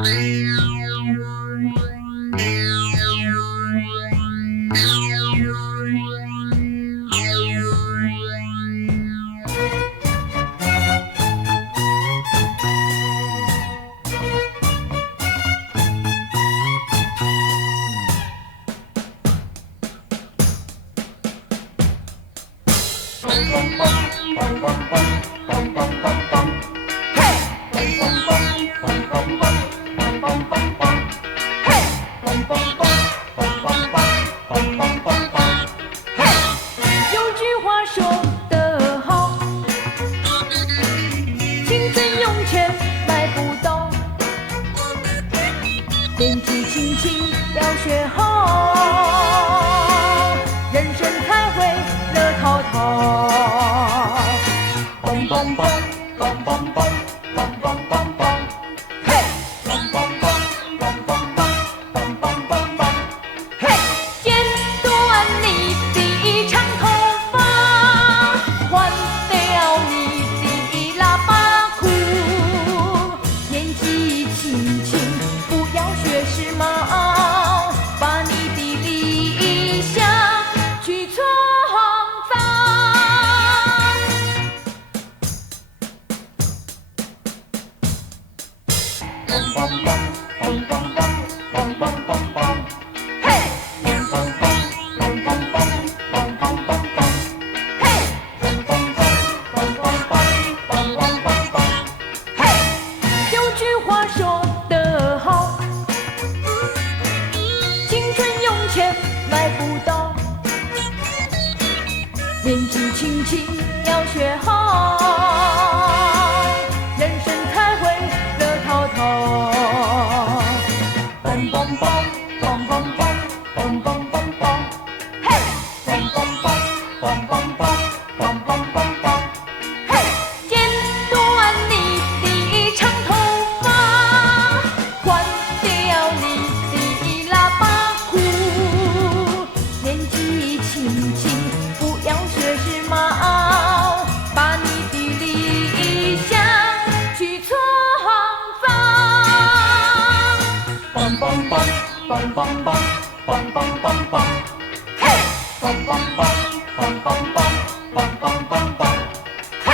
有句话说得好，青春用钱买不到，年纪轻轻要学好，人生才会乐淘淘。梆梆梆梆梆梆梆梆梆梆，嘿！梆梆梆梆梆梆梆梆梆梆，嘿！剪断你的长头发，换掉你的喇叭裤。年纪轻轻不要学时髦，把你的理想去创造。梆梆梆梆梆梆梆梆梆梆，嘿！梆梆梆梆梆梆梆梆梆梆，嘿！梆梆梆梆梆梆梆梆梆梆，嘿！有句话说得好，青春用钱买不到，年纪轻轻要学好，人生才会乐淘淘。梆梆梆梆梆梆梆梆梆梆，嘿！梆梆梆梆梆梆梆梆梆梆，嘿！剪断你的长头发，换掉你的喇叭裤。年纪轻轻不要学时髦，把你的理想去创造。梆梆梆梆梆梆梆梆梆梆，嘿！梆梆梆梆梆梆梆梆梆梆，嘿！